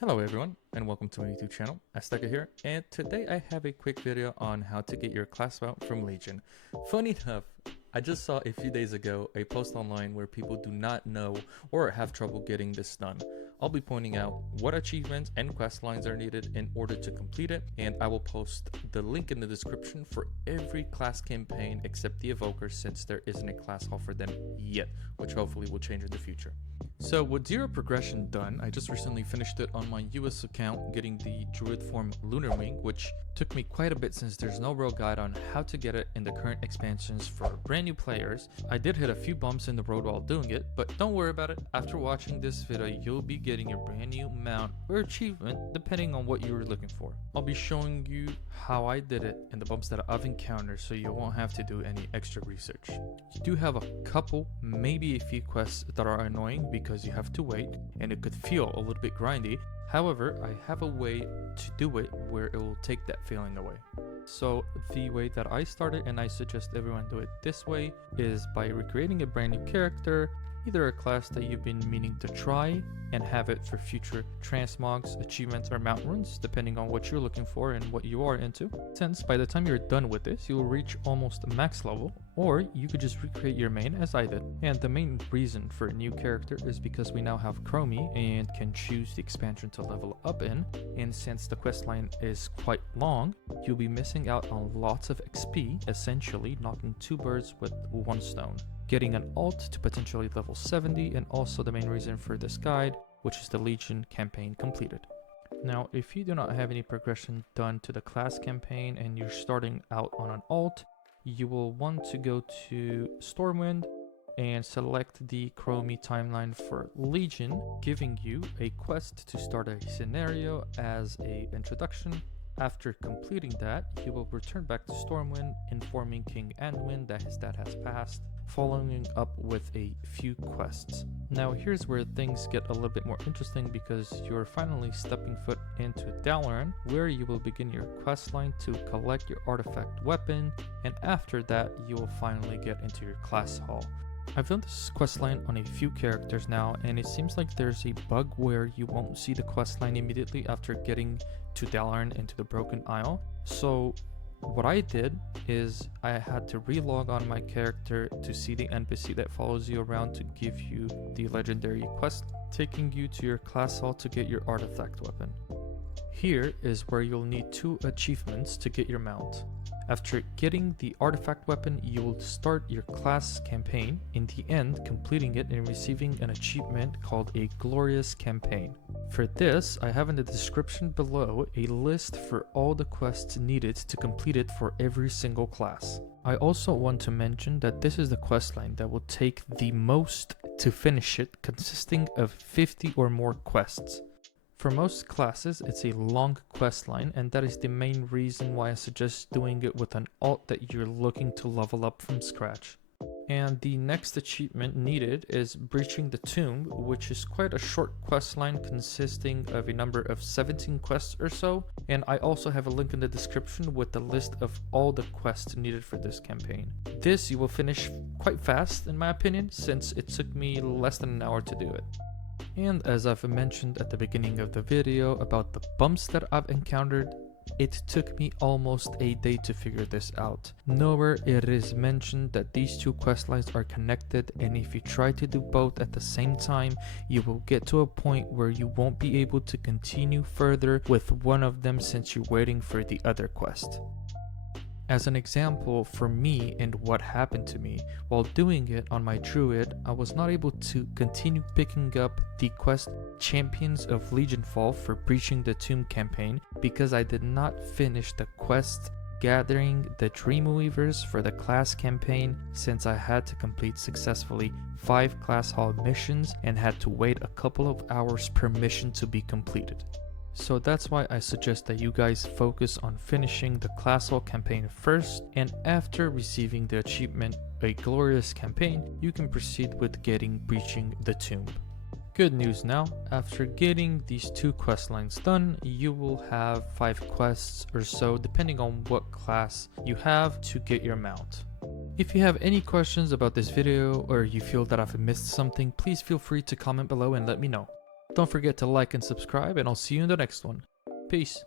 Hello everyone and welcome to my YouTube channel, Asteka here, and today I have a quick video on how to get your class mount from Legion. Funny enough, I just saw a few days ago a post online where people do not know or have trouble getting this done. I'll be pointing out what achievements and quest lines are needed in order to complete it, and I will post the link in the description for every class campaign except the Evoker, since there isn't a class hall for them yet, which hopefully will change in the future. So with zero progression done, I just recently finished it on my US account, getting the Druid form Lunar Wing, which took me quite a bit since there's no real guide on how to get it in the current expansions for brand new players. I did hit a few bumps in the road while doing it, but don't worry about it. After watching this video, you'll be getting your brand new mount or achievement depending on what you were looking for. I'll be showing you how I did it and the bumps that I've encountered, so you won't have to do any extra research. You do have a couple, maybe a few quests that are annoying because you have to wait and it could feel a little bit grindy. However, I have a way to do it where it will take that feeling away. So the way that I started, and I suggest everyone do it this way, is by recreating a brand new character, either a class that you've been meaning to try and have it for future transmogs, achievements, or mount runes, depending on what you're looking for and what you are into. Since by the time you're done with this, you will reach almost max level, or you could just recreate your main as I did. And the main reason for a new character is because we now have Chromie and can choose the expansion to level up in, and since the quest line is quite long, you'll be missing out on lots of XP, essentially knocking two birds with one stone. Getting an alt to potentially level 70, and also the main reason for this guide, which is the Legion campaign completed. Now, if you do not have any progression done to the class campaign and you're starting out on an alt, you will want to go to Stormwind and select the Chromie timeline for Legion, giving you a quest to start a scenario as an introduction. After completing that, you will return back to Stormwind, informing King Anduin that his dad has passed, following up with a few quests. Now here's where things get a little bit more interesting, because you're finally stepping foot into Dalaran, where you will begin your quest line to collect your artifact weapon, and after that you will finally get into your class hall. I've done this questline on a few characters now, and it seems like there's a bug where you won't see the questline immediately after getting to Dalaran into the Broken Isle. So what I did is I had to relog on my character to see the NPC that follows you around to give you the legendary quest, taking you to your class hall to get your artifact weapon. Here is where you'll need 2 achievements to get your mount. After getting the artifact weapon, you will start your class campaign, in the end completing it and receiving an achievement called a glorious campaign. For this, I have in the description below a list for all the quests needed to complete it for every single class. I also want to mention that this is the questline that will take the most to finish it, consisting of 50 or more quests. For most classes, it's a long quest line, and that is the main reason why I suggest doing it with an alt that you're looking to level up from scratch. And the next achievement needed is Breaching the Tomb, which is quite a short quest line consisting of a number of 17 quests or so, and I also have a link in the description with the list of all the quests needed for this campaign. This you will finish quite fast in my opinion, since it took me less than an hour to do it. And as I've mentioned at the beginning of the video about the bumps that I've encountered, it took me almost a day to figure this out. Nowhere it is mentioned that these 2 quest lines are connected, and if you try to do both at the same time, you will get to a point where you won't be able to continue further with one of them since you're waiting for the other quest. As an example for me and what happened to me, while doing it on my Druid, I was not able to continue picking up the quest Champions of Legionfall for Breaching the Tomb campaign because I did not finish the quest gathering the Dreamweavers for the class campaign, since I had to complete successfully 5 class hall missions and had to wait a couple of hours per mission to be completed. So that's why I suggest that you guys focus on finishing the class hall campaign first, and after receiving the achievement A Glorious Campaign, you can proceed with getting Breaching the Tomb. Good news now, after getting these 2 quest lines done, you will have 5 quests or so depending on what class you have to get your mount. If you have any questions about this video or you feel that I've missed something, please feel free to comment below and let me know. Don't forget to like and subscribe, and I'll see you in the next one. Peace.